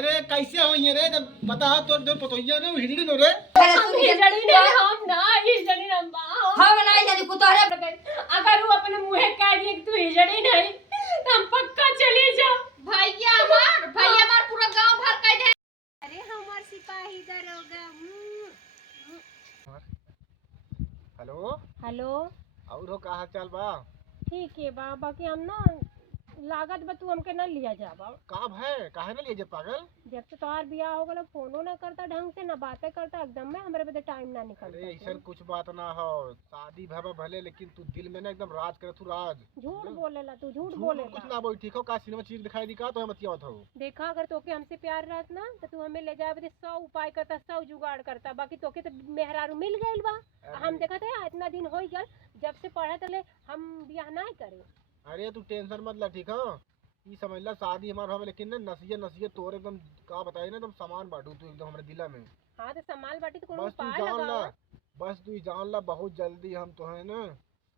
अरे कैसे हो ये रे जब बता तो जो पतोइया ने हिड़ी नो रे हम हिजड़ी नहीं हम ना हिजड़ी रंबा हम नहीं जानी कुतोरे अगर वो अपने मुंह कह दिए कि तू हिजड़ी नहीं तो हम पक्का चली जा भैया हमार पूरा गांव भर कह दे। अरे हमार सिपाही दरोगा हेलो हेलो और हो का हाल चाल बा? ठीक है बा बाकी हम ना लागत बा तू हमके ना लिया जा बा का है काहे ना लिए जे पागल? जब से तोहार बियाह हो गलो फोनो ना करता ढंग से ना बातें करता एकदम में हमरे पे टाइम ना निकलता। अरे ऐसा कुछ बात ना हो, शादी भवा भले लेकिन तू दिल में ना एकदम राज करे, तू राज झूठ बोलेला तू झूठ कुछ बोलेला। ना बोल ठीक हो का सिनेमा चीज दिखाई दी का तो हम मतियावत हो। देखा अगर तोके हमसे प्यार रहत ना तो तू हमें ले जाए 100 उपाय करता 100 जुगाड़ करता बाकी तोके तो मेहरारू मिल गइल बा। हम देखा थे इतना दिन हो गया जब से पढ़े तले हम बियाह ना करे। अरे तू टेंशन मत ले ठीक हो, ई समझ ला शादी हमार हवे लेकिन ना नसिए तोर एकदम का बताई ना एकदम सामान बाटू तू एकदम हमरे दिला में। हां तो संभाल बाटी तो कोनो बस तू उपाय जान ला, लगाओ। बस तू जान ला बहुत जल्दी हम तो है ना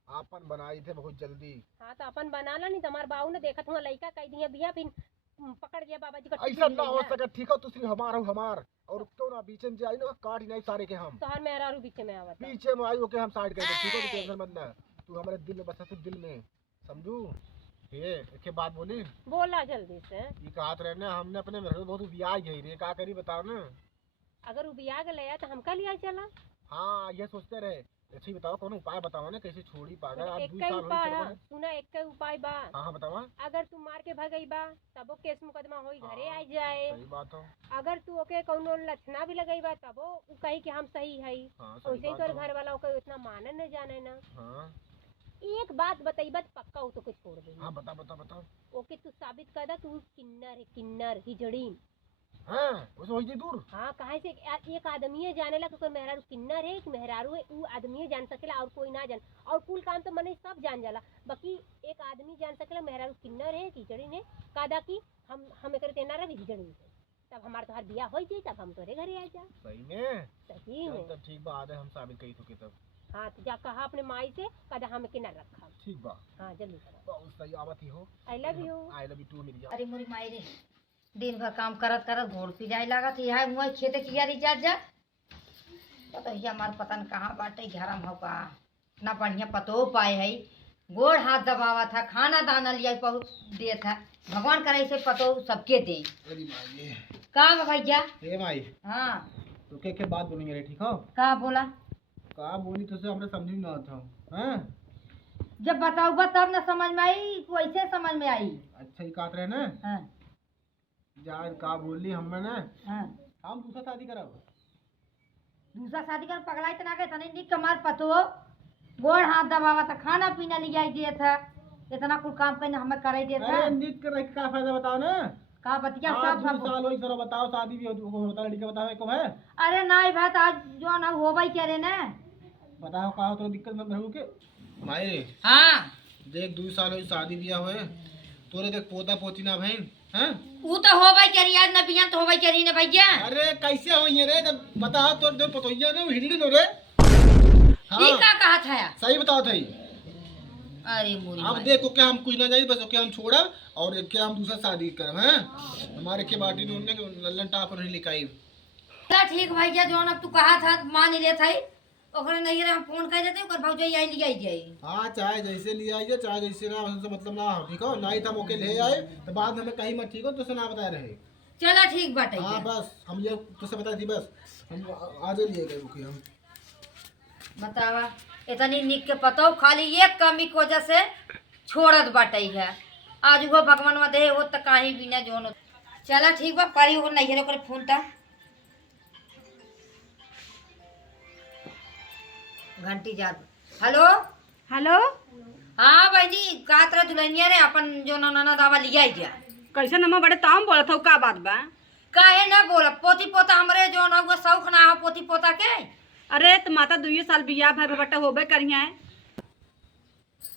आपन बनाई थे बहुत जल्दी। हां तो अपन बना ला नहीं तो हमार बाऊ ने देखत हुआ लइका कह दिया बिया फिर पकड़ गया बाबा जी का ऐसा ना हो सके ठीक हो, तू सिर्फ हमार हो हमार और क्यों ना बीच में जाई ना काट ही नहीं सारे के हम तोहार मेहरारू बीच में आवत पीछे में आई ओके हम साइड कर दे ठीक है, तू टेंशन मत ले, तू हमारे दिल में बसा, तू दिल में समझू। ये एक बात बोली बोला जल्दी से। ये कहत रहे ना हमने अपने मेरे बहुत ब्याह गई रे का करी बताओ ना। अगर वो बियाह के ले तो हमका लिया चला। हाँ ये सोचते रहे, अच्छा ही बताओ कौन उपाय बताओ ना कैसे छोड़ी पागल आज एक 2 का साल उपाय हो है सुना एक का उपाय बा। हाँ बताओ। अगर तू मार के भगई बा तबो केस मुकदमा होई घरे आ जाए। सही बात हो। अगर तू ओके कौनो लक्षणा भी लगई बा तबो उ कही कि हम सही हई। हाँ सही वैसे ही बात तोर हो। घर वाला ओके उतना माने न जाने ना। हाँ एक बात बताइबा तो पक्का उ तो कुछ छोड़ दे। हाँ बता बता बताओ। ओके तू साबित कर दा तू किन्नर है किन्नर हिजड़ी। हाँ वैसे वही दूर। हाँ कहे से एक आदमी जाने ला कि मेहरारू किन्नर है कि मेहरारू है उ आदमी जान सकेला और कोई ना जान। और कुल काम तो मने सब जान जाला बाकी एक आदमी जान सकेला मेहरारू किन्नर है हिजड़ी ने कादा की हम एकरे तेना रही हिजड़ी से तब हमार तोहार बियाह हो जाई तब हम तोरे घरे आ जा। सही में सही में तब ठीक बात है, हम साबित कही तो के तब। हाँ तो जा कहा अपने माई से कदा हम के ना रखा। ठीक बा हाँ जल्दी करा। बहुत सही आवत ही हो। I love you. I love you too मेरी जान। अरे मोरी माई रे दिन भर काम करत करत घोड़ पी जाए लागत है मुँह खेते किया रिचार्ज जा तो ये हमार पतन कहाँ बाटे घरम हो का ना बढ़िया पतो पाए है गोड़ हाथ दबावा था खाना दाना लिया दे था भगवान करे से पतो सबके दे। अरे माई का भैया ए माई हाँ तो के बात बोलेंगे रे ठीक हो। का बोला का बोली तो से हमने समझ ना था। हैं जब बताऊगा तब ना समझ में आई वैसे समझ में आई। अच्छा ही काट रहे ना हाँ यार का बोली हमने ना हाँ हम दूसरा शादी करब। दूसरा शादी कर पगलाई तना के तने निक कमार पतो गोड़ हाथ दबावा था खाना पीना लिया दिए था इतना कुल काम करने हमें करे दिए था। अरे निक कर रख का फायदा बताओ ना। का बतिया आज सब 2 साल होई सरो बताओ शादी भी होता लड़के बताओ एको है अरे नहीं भाई आज जो ना होबई करे ना बताओ का हो तो दिक्कत मत रहू के भाई रे। हाँ देख 2 साल होई शादी बियाह होए तोरे देख पोता पोती ना भाई हैं वो तो होबई करी आज ना बियान तो होबई करी ना भैया। अरे कैसे हो ये रे जब बताओ तो जो पतोइया ने हिड़ी नो रे। ये का कहा था सही बताओ थई। अरे मोरी अब माई। देखो क्या हम कुछ ना जाई बस ओके हम छोड़ा और एक के हम दूसरा शादी करब हैं हमारे के बाटी ने उन्ने लल्लन टाप नहीं लिखाई। चला ठीक भैया जो अब तू कहा था मान ले था ओकरे नहीं रे हम फोन कर देते ओकर भौजाई आई लिया जाई। हाँ चाहे जैसे ले आइए चाहे जैसे ना हमसे मतलब ना हो ठीक हो नहीं था मौके ले आए तो बाद में हमें कहीं मत ठीक हो तो से ना बताए रहे। चला ठीक बाटे। हाँ बस हम ये तुझसे बता दी बस हम आज लिए गए रुके हम। बतावा इतनी निक के पतो खाली एक कमी की वजह से छोड़त बाटे है आज वो भगवान में दे हो त काहे बिना जोन। चला ठीक बा पड़ी हो नहीं रे ओकर फोन ता घंटी जात। हेलो हेलो हाँ बहनी का तरह दुल्हनिया रे अपन जो नाना दावा लिया जा कैसे नमा बड़े ताम बोलत हो का बात बा। काहे ना बोला पोती पोता हमरे जो ना वो शौक ना हो पोती पोता के। अरे तो माता 2 साल बियाह भाई बटा होबे करिया है।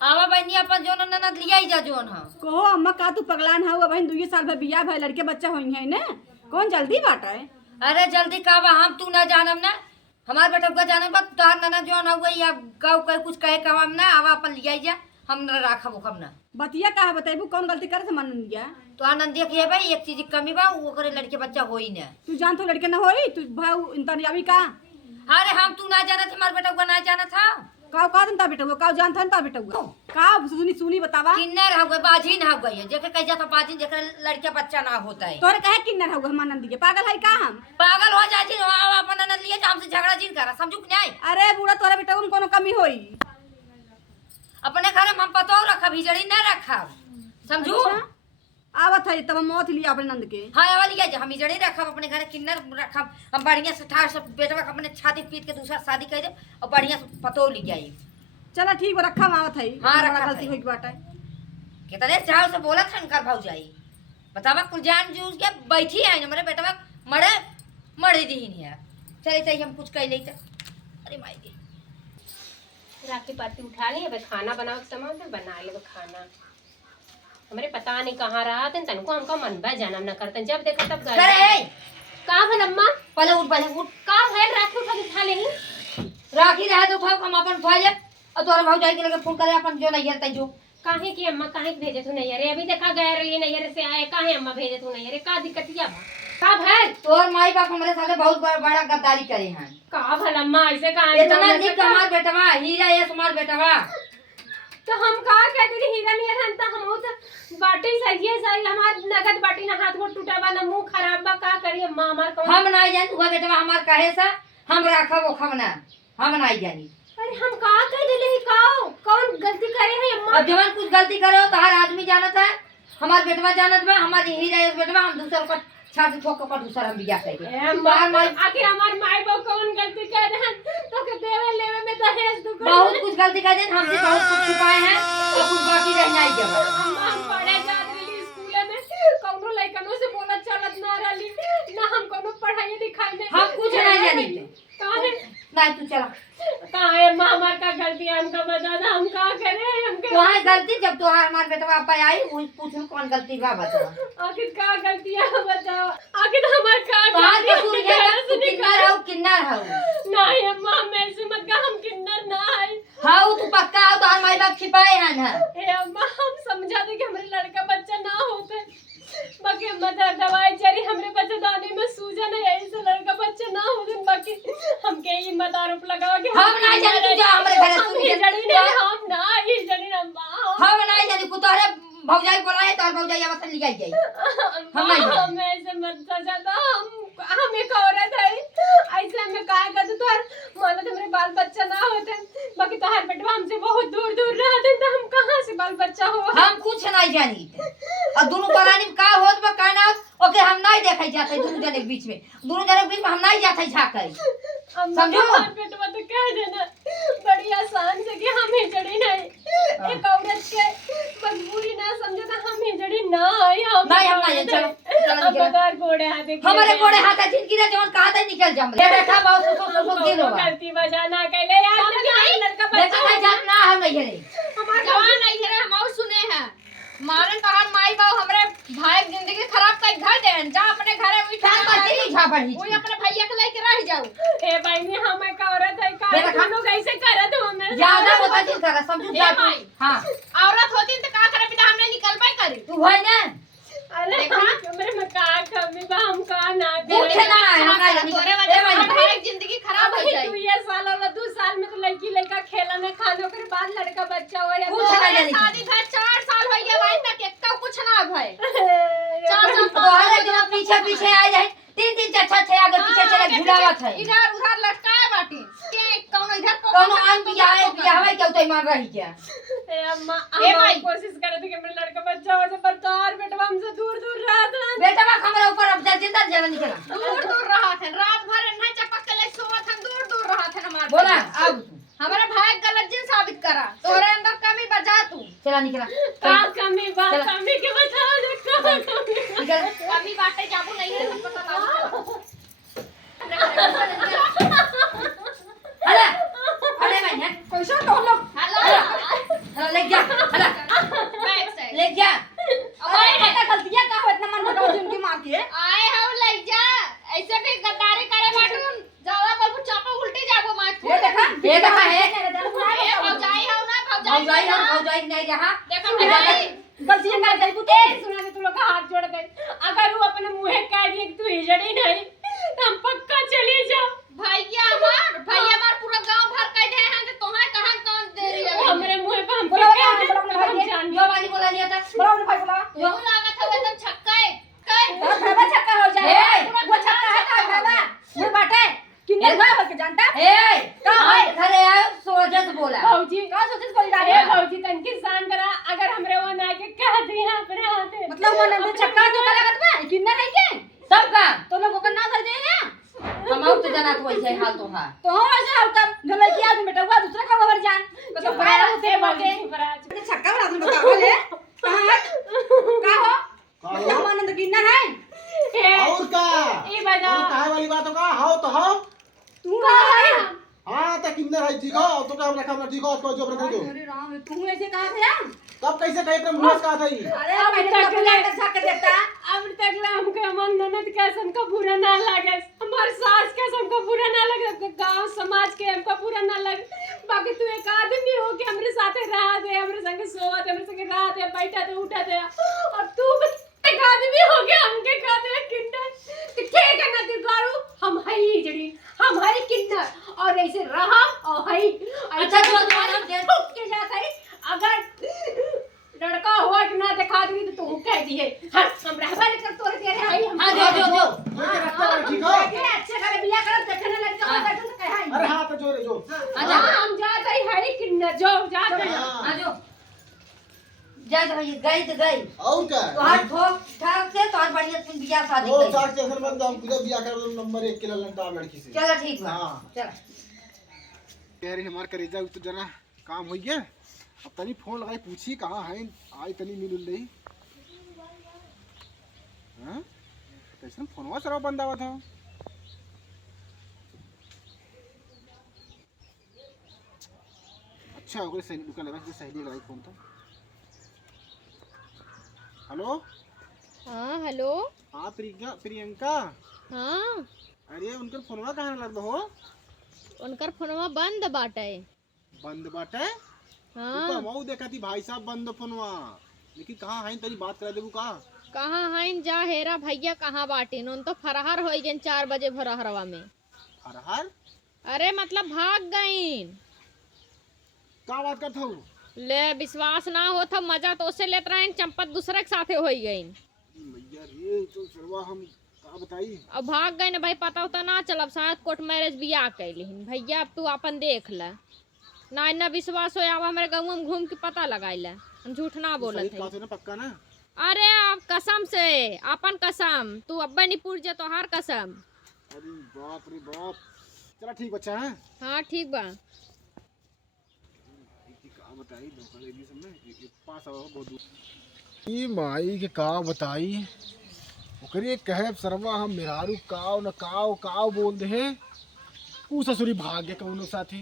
आवा बहनी अपन जो नाना लिया जा जोन हो कहो अम्मा का तू पगलान हा बहन 2 साल भाई बियाह भाई लड़के बच्चा होई है ने कौन जल्दी बाटा है। अरे जल्दी का बा हम तू ना जानम ना हमार बेटा का जानम बा तार नाना जो ना हुआ या गाँव का कुछ कहे का हम ना आवा अपन लिया जा हम न राखब उखब न। बतिया का बताइबू कौन गलती करे से मानंदिया? तो आनंदिया की है भाई एक चीज की कमी बा वो करे लड़के बच्चा होई न। तू जान तो लड़के ना होई तू भाऊ इंतरियावी का अरे हम तू ना जाना थे, हमार बेटा को ना जाना था। का दंता बेटा का जानता था बेटा का सुनी बतावा। किन्नर हो गए बाजी ना हो गई है जेके कह जाता बाजी जेके लड़के बच्चा ना होता है। तोरे कहे किन्नर हो हम आनंदी के पागल है का हम? पागल हो जाती अपन आनंद लिए हमसे झगड़ा जिन करा समझू कि नहीं? अरे बूढ़ा तोरे बेटा में कोनो कमी होई? अपने घर में हम पतो रखब हिजड़ी ना रखब समझू। आवत है तब मौत लिया अपने नंद के। हाँ वाली है हम हिजड़ी रखब अपने घर किन्नर रखब हम बढ़िया से ठार से बेटवा के अपने छाती पीट के दूसरा शादी कर दे और बढ़िया से पतो ली जाई। चला ठीक बा रखा आवत है। हाँ रखा गलती होई बाटे कितने चाव से बोला था इनका भाऊ जाई बतावा कुल जान जूझ के बैठी है हमारे बेटवा मरे मर दी नहीं है। चले चाहिए हम कुछ कह लेते। अरे माई दी राखी पाती उठा ली। अब खाना बनाओ के समय पे बना ले खाना। हमारे पता नहीं कहाँ रहा थे तनको हमका मन बा जानम न करते जब देखो तब घर करे का भल अम्मा पहले उठ का है राखी उठा के खा लेही। राखी रहे तो उठाओ हम अपन उठा ले और तोरा भाऊ जाई के लगे फोन करे अपन जो नहीं है जो काहे की अम्मा काहे के भेजे तू नहीं अरे अभी देखा गया रही नहीं से आए काहे अम्मा भेजे तू नहीं अरे का दिक्कतिया बा का भल तोर माई बाप हमारे साथे बहुत बड़ा गद्दारी करे हैं। का भल अम्मा ऐसे काहे इतना निक हमार बेटवा हीरा है तुम्हार बेटवा तो हम का कह दी हीरा नहीं हन त हम तो बाटी सही है सही हमार नगद बाटी ना हाथ वो टूटा बा ना मुंह खराब बा का करिए अम्मा हमार कौन हम नहीं जानी हुआ बेटवा हमार कहे से हम राखब ओखब ना हम नहीं जानी। अरे हम का कह देले ही काओ कौन गलती करे है अम्मा? अब जवन कुछ गलती करो तो हर आदमी जानत है हमार बेटवा जानत बा हमारी हीरा है बेटवा हम दूसरा को छाती ठोक कर दूसरा हम बिया करेंगे। आखिर हमार माई बाप कौन गलती कर रहे हैं तो के देवे लेवे में दहेज दू बहुत कुछ गलती कर देन हमसे बहुत कुछ छुपाए हैं और कुछ बाकी रहना ही जब अम्मा हम पढ़े जात रही स्कूल में कौनो लइकनो से बोलत चलत ना रही ना हम कोनो पढ़ाई लिखाई में हम कुछ नहीं जानी काहे नहीं तू चला काहे अम्मा हमार का गलती है हमका बता दो हम का करे हमके तुम्हारी गलती जब तो हमार बेटवा आपा आई पूछू कौन गलती बा बता आखिर का गलती है बताओ आखिर हमार का तुम्हार के गलती सूर्य है तू किन्नर हो नहीं अम्मा मैं ऐसे मत कहा हम किन्नर ना है हाउ तू पक्का हो तो हमार माई बाप छिपाए हैं ना। ए अम्मा हम समझा दे कि हमारे लड़का बच्चा ना होते बाकी मदर दवाई चरी हमरे बच्चेदानी में सूजन है यही से लड़का बच्चा ना होते बाकी हमके ही मत आरोप लगाओ कि हम ना जानी तू जा हमरे घरे हम ही जड़ी नहीं हम ना ही जड़ी अम्मा हम नहीं जानी को तोरे भौजाई बोलाए तो भौजाई आवत ले जाई हम नहीं जानी। हम ऐसे मत सजा हम एक औरत है ऐसे हमें काय कर तो मानो तुम्हारे बाल बच्चा ना होते बाकी तोहर बेटवा हमसे बहुत दूर दूर रहते तो हम कहाँ से बाल बच्चा हो हम कुछ नहीं जानी और दोनों परानी का होत बा का ना ओके हम नहीं देखे जाते दोनों जने के बीच में दोनों जने के बीच में हम नहीं जाते झाके समझो बेटवा तो कह देना बड़ी आसान से कि हम हिजड़ी नहीं एक औरत के मजबूरी ना समझो तो हम हिजड़ी ना है हम नहीं चलो बगैर गोड़े हाथ हमारे गोड़े हाथ है जिनकी जवन कहा था निकल जाम रे देखा बहुत सो दिन हो गलती बजा ना कहले यार लड़का देखा बच्चा था जात ना हम नहीं रे हमारा जवान नहीं है हम और सुने हैं मारन तहार माई बाप हमरे भाई के जिंदगी खराब कर घर देन जा अपने घरे बैठा बच्ची झापड़ ही कोई अपने भैया के लेके रह जाओ ए भाई ने हम एक औरत है का दोनों कैसे करत हो मैं ज्यादा बता चीज कर समझू जा हां औरत होती तो का करे बिना हमने निकल पाई करे तू भाई ना अरे हमरे में का कमी बा हम का ना कुछ ना हम ना तोरे वजह से हमारे भाई की जिंदगी खराब हो जाए 2 साल वाला 2 साल में तो लड़की लड़का खेला में खाने के बाद लड़का बच्चा हो या कुछ ना जानी शादी भर 4 साल हो गया भाई तक एक कुछ ना भाई तो हर दिन पीछे पीछे आ जाए 3 4 6 आगे पीछे चले झुलावत है इधर उधर लटकाए बाटी के कौन इधर कोनो आन बियाह क्यों तो मान रही क्या ए अम्मा ए हम भाई। कोशिश करे थे कि मेरा लड़का बच्चा हो जाए पर तार बेटवा हमसे दूर दूर रहता बेटा बा हमारे ऊपर अब जिंदा जला निकला दूर दूर रहा थे रात भर नहीं चपक के ले सोवत हम दूर दूर रहा थे हमारे बोला अब हमारे भाई गलत जिन साबित करा तोरे अंदर कमी बजा तू चला निकला का कमी बा चला। कमी के बताओ जो का कमी निकल कमी बाटे जाबू नहीं है सब पता लगा हला अरे मैंने कैसा तो लोग हेलो हला ले जा हला बैक से ले जा अरे पता गलतियां का हो इतना मन बताओ जिनकी मार के आए हो ले जा ऐसे भी गद्दारी करे बाटून ज्यादा बोलबू चापा उल्टी जाबो मार ये देखा है ए भौजाई हो ना भौजाई भौजाई और भौजाई नहीं रहा देखो भाई गलती ना जाई पुते सुना दे तू लोग का हाथ जोड़ गए अगर वो अपने मुंह कह दिए कि तू हिजड़ी नहीं तो हम पक्का चली जाओ भैया हमार पूरा गांव भर कह दे हैं तो तुम्हें कहां कौन दे रही है हमरे मुंह पे हम बोला कह दे, बोला भाई हम जान यो वाली बोला लिया था बोला अपने भाई बोला यो लागत है एकदम छक्का है कई बाबा छक्का हो जाए ए! वो छक्का है का बाबा वो बाटे किन्ने भाई हो के जानता ए का है? घरे आयो सोजत बोला भौजी का सोचत बोली डाले भौजी तन की शान करा अगर हमरे वो ना के कह दिया अपने हाथे मतलब वो नंदे छक्का जो लागत बा किन्ने नहीं के सब काम तो लोगों का ना कर दे ना कमाऊ तो जाना तो वैसे हाल तो है तो हम ऐसे हो तब जो लड़की आदमी बेटा हुआ दूसरा का खबर जान तो बाहर होते बाटे छक्का बना तुम बताओ ले कहां का हो हम आनंद गिनना है और का ए बजा और काहे वाली बात होगा हां तो हां तू कहां है हां तो किन्नर है ठीक हो तो काम रखा अपना ठीक हो तो जो रखो अरे राम तू ऐसे कहां से आ तब कैसे कहे तुम मुझे कहा था ये अरे मैंने तो लगा सक देता अब तक हमके मन ननद कैसन का बुरा ना लगे हमार सास कैसन का बुरा ना लगे गांव समाज के हमका बुरा ना लगे बाकी तू एक आदमी हो के हमरे साथे रहा दे हमरे संगे सोवत हमरे संगे रहा दे बैठा दे उठा दे और तू एक आदमी हो के हमके कह दे किन्नर तो के करना तू गारू हम हई जड़ी हम हई किन्नर और ऐसे रहा और हई अच्छा जो तुम्हारा देर के जाता है अगर लड़का हुआ कि ना दिखा दी तो तू कह दिए हर हम रहबा नहीं कर तोरे तेरे आई हम हां जो मुझे रखता है ठीक हो के अच्छे करे बिया कर देखने लड़का हो बैठो तो कह अरे हां तो जोरे जो अच्छा हम जाते ही हरी किन्नर जो जाते हैं हां जो जा भाई गई तो गई और का तो हाथ ठोक ठाक से तो हाथ बढ़िया तुम बियाह शादी वो कर चार स्टेशन बंद हम खुद बिया कर नंबर 1 के लंटा लड़की से चलो ठीक बा हां चल कह रही हमार करेजा तो जना काम हो गया अब तनी फोन लगाई पूछी कहाँ है आई तनी मिल रही हां कैसे फोनवा सरा बंद आवा था अच्छा ओकरे सही दुकान लगा सही लगाई फोन तो हेलो हां हेलो हाँ प्रियंका हां अरे उनकर फोनवा कहाँ लग हो उनकर फोनवा बंद बाटे बंद बाटे हां तो मऊ देखा थी भाई साहब बंद फोनवा लेकिन कहाँ है तेरी बात करा देबू का कहाँ हैं जा हेरा भैया कहाँ बाटिन उन तो फरहर हो गए 4 बजे फरहरवा में फरहार अरे मतलब भाग गईन का बात करत हूँ ले विश्वास ना हो तो मजा तो उससे लेत रहे चंपत दूसरे के साथे हो गईन भैया रे तो सरवा हम का बताई अब भाग गए ना भाई पता होता ना चलब शायद कोर्ट मैरिज बियाह कैलिन भैया अब तू अपन देख ले ना इतना विश्वास हो अब हमारे गाँव में घूम के पता लगाई ले हम झूठ ना बोलत सही है बात है ना पक्का ना अरे आप कसम से अपन कसम तू अब्बे नहीं पूछ तो हार कसम अरे बाप रे बाप चला ठीक बच्चा है हाँ ठीक बा का बताई धोखा दे दी सबने एक पास आवा बहुत दूर ई माई के का बताई ओकरे कहे सरवा हम मेहरारू काव न काव बोल दे ऊ ससुरी भाग्य कौनो साथी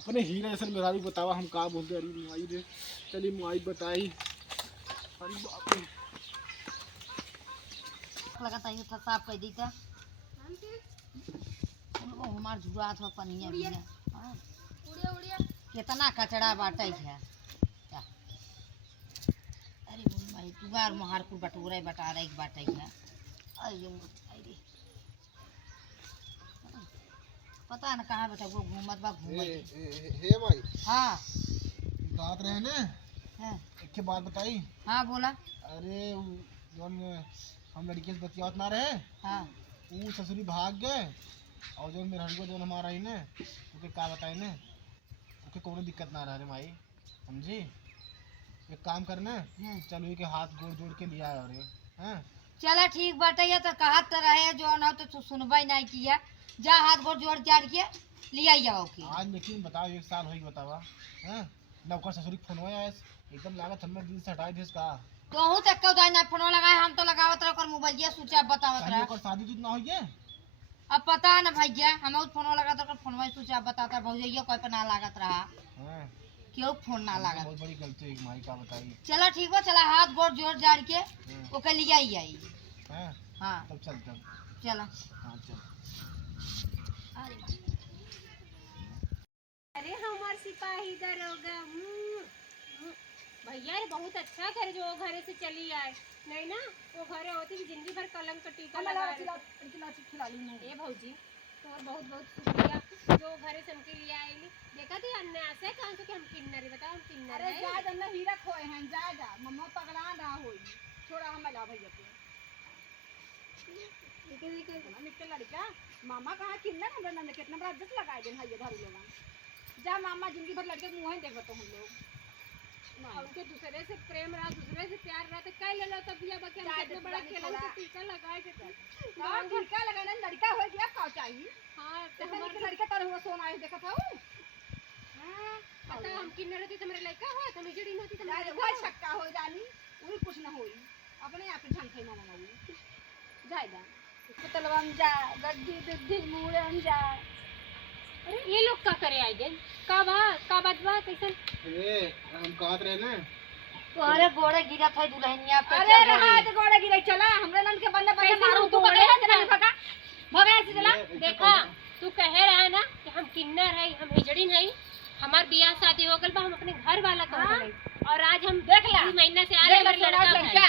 अपने हीरा जैसे मेहरारू बतावा हम का बोल दे अरे माई रे चली माई बताई अरे बाप रे लगता है था साफ कर दी का वो हमार जुड़ा था पनिया भी है उड़िया कितना कचड़ा बाटे है अरे भाई दुआर महार को बटोरे बटा रही बाटे है अरे पता न कहाँ बेटा वो घूमत बा घूमत हे माई हाँ बात रहे ने हाँ एक बात बताई हाँ बोला अरे जोन हम लड़के से बतियात ना रहे हाँ वो ससुरी भाग गए और जो मेरे हड़को जो हमारा ही ने ओके का बताई ने ओके कोनो दिक्कत ना रहा रे माई समझी एक काम करना चलो के हाथ जोड़ के लिया है अरे हैं चला ठीक बाटे ये तो कहत तो रहे जो ना तो सुनबा नहीं किया जा हाथ गोड़ जोड़ जाड़ के लिया जाओ की आज लेकिन बताओ 1 साल होई बतावा हैं नौकर ससुरी फोन आया एकदम लागत हमने दिल से हटाई देस का तो हूं तक का ना फोन लगाए हम तो लगावत रह कर मोबाइल ये स्विच ऑफ बतावत रह ओकर शादी तो ना होई है अब पता है ना भैया हम फोन लगात कर फोन में स्विच ऑफ बताता भौजैया कोई पे ना लागत रहा हैं क्यों फोन ना लागत बहुत बड़ी गलती है माई का बताई चलो ठीक बा चला हाथ गोड़ जोड़ जाड़ के ओके लिया ही आई हैं हां तब चलते चला हां चल अरे अरे हमार सिपाही दरोगा भैया रे बहुत अच्छा करे जो वो घरे से चली आए नहीं ना वो घरे होती कि जिंदगी भर कलंक का टीका लगा ए भौजी तो बहुत बहुत शुक्रिया जो घरे से हमके लिए आएली देखा थी अन्य से कौन से कि हम किन्नर बताओ हम किन्नर अरे है जा जन्ना हीरा खोए हैं जा मम्मा पगला ना होई छोड़ा हम ला भैया के निकल लड़का मामा कहाँ किन्ना हमरा नंद कितना बड़ा इज्जत लगाए दिन है ये धरू लोग जा मामा जिंदगी भर लड़के मुंह ही देखो तो हम लोग और उनके दूसरे से प्रेम रहा दूसरे से प्यार रहा तो कह ले लो तब बिया बके हम कितना बड़ा खेलन का टीका लगाए के कहाँ टीका लगाना लड़का हो गया का चाहिए हां तो तो हमारे लड़का तर हुआ सोना है देखा था पता हम किन्नर रहती तो मेरे लड़का हो तो मिजड़ी न होती तो जा मेरे वो छक्का हो जानी उही कुछ ना होई अपने आप पे झंखे ना होई जाएगा पुतलवन जा गड्डी दिद्दी मुड़न जा अरे ये लोग का करे आई गए का बात बा कैसन अरे हम कहत रहे ना तोहरे गोड़े गिरा था दुल्हनिया पे अरे रहा तो गोड़े गिरे चला हमरे नन के बल्ले बल्ले कैसे मारू हम तू गोड़े पकड़ा तेरा भगा भगा से चला देखा तू कह रहा है ना कि हम किन्नर है हम हिजड़िन है हमार बियाह शादी हो गल बा हम अपने घर वाला कह रहे और आज हम देख ला 2 महीना से आ रहे हमारे लड़का है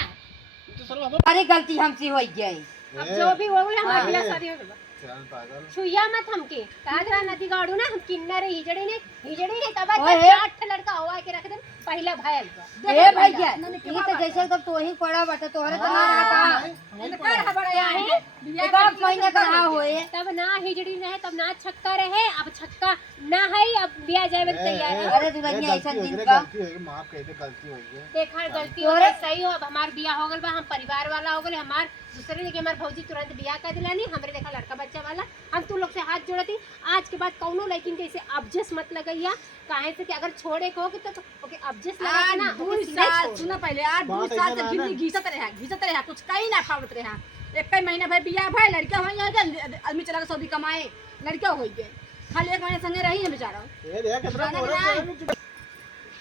तो सर अरे गलती हमसे हो गई अब जो भी हो गया हमारा बियाह शादी हो गल बा चल पागल छुइया मत हमके कादरा नदी गाड़ू ना हम किन्नर है हिजड़ी ने तब ओए। 8 लड़का होवा के रख दे पहला भयल बा ए भैया ये तो जैसे तब तो ही पड़ा बता तोहरे तो ना रहता इनकार हबड़ा है एक आध महीने का रहा होए तब ना हिजड़ी रहे तब ना छक्का रहे अब छक्का ना है अब बियाह जाए तैयार है अरे दुल्हनिया ऐसा दिन का गलती होगी माफ कह दे गलती होगी देखा गलती हो गई सही हो अब हमार बियाह हो गल बा हम परिवार वाला हो गए हमार दूसरे ने के हमार भौजी तुरंत बियाह कर दिलानी हमरे देखा लड़का बच्चा वाला हम तू लोग से हाथ जोड़ती आज के बाद कौनो लड़किन के ऐसे अबजस मत लगैया काहे से कि अगर छोड़े को तो ओके अबजस लगा आज ना 2 साल सुना पहले आज 2 बात साल ऐसा से ना गिरनी घिसत रहा कुछ कहीं ना फावत रहा एक कई महीना भाई बियाह भाई लड़का हो आदमी चला के सऊदी कमाए लड़का हो गए खाली 1 महीने संगे रही है बेचारा ये देख कितना बोल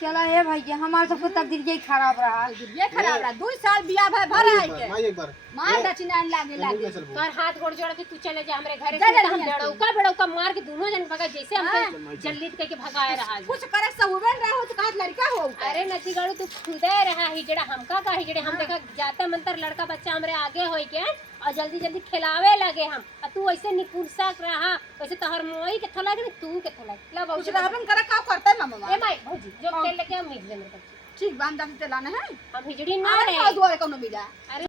चला ए भैया हमारा सब तकदीर यही खराब रहा ये खराब रहा 2 साल बियाह भाई भर है के मां एक बार मार दक्षिणा लागे तोर हाथ गोड़ जोड़ के तू चले जा हमरे घरे जा से जा हम जा। बड़ौका मार के दोनों जन भगा जैसे हम जल्दी कह के भगाए रहा कुछ करे सहुबन रहा हो तो कहा लड़का हो अरे नची गाड़ू तू खुदे रहा हिजड़ा हमका का हिजड़े हम देखा जाता मंतर लड़का बच्चा हमरे आगे होई के और जल्दी जल्दी खिलावे लगे हम और तू ऐसे निपुंसक रहा वैसे तोहर मोई के थोला के तू के थोला ला कुछ भौजी रहबन करे का करता है मामा ए माई भौजी जो तेल लेके हम मिल दे मेरे को ठीक बाम दाम चलाना है हम हिजड़ी ना अरे रहे दुआरे कोनो मिला अरे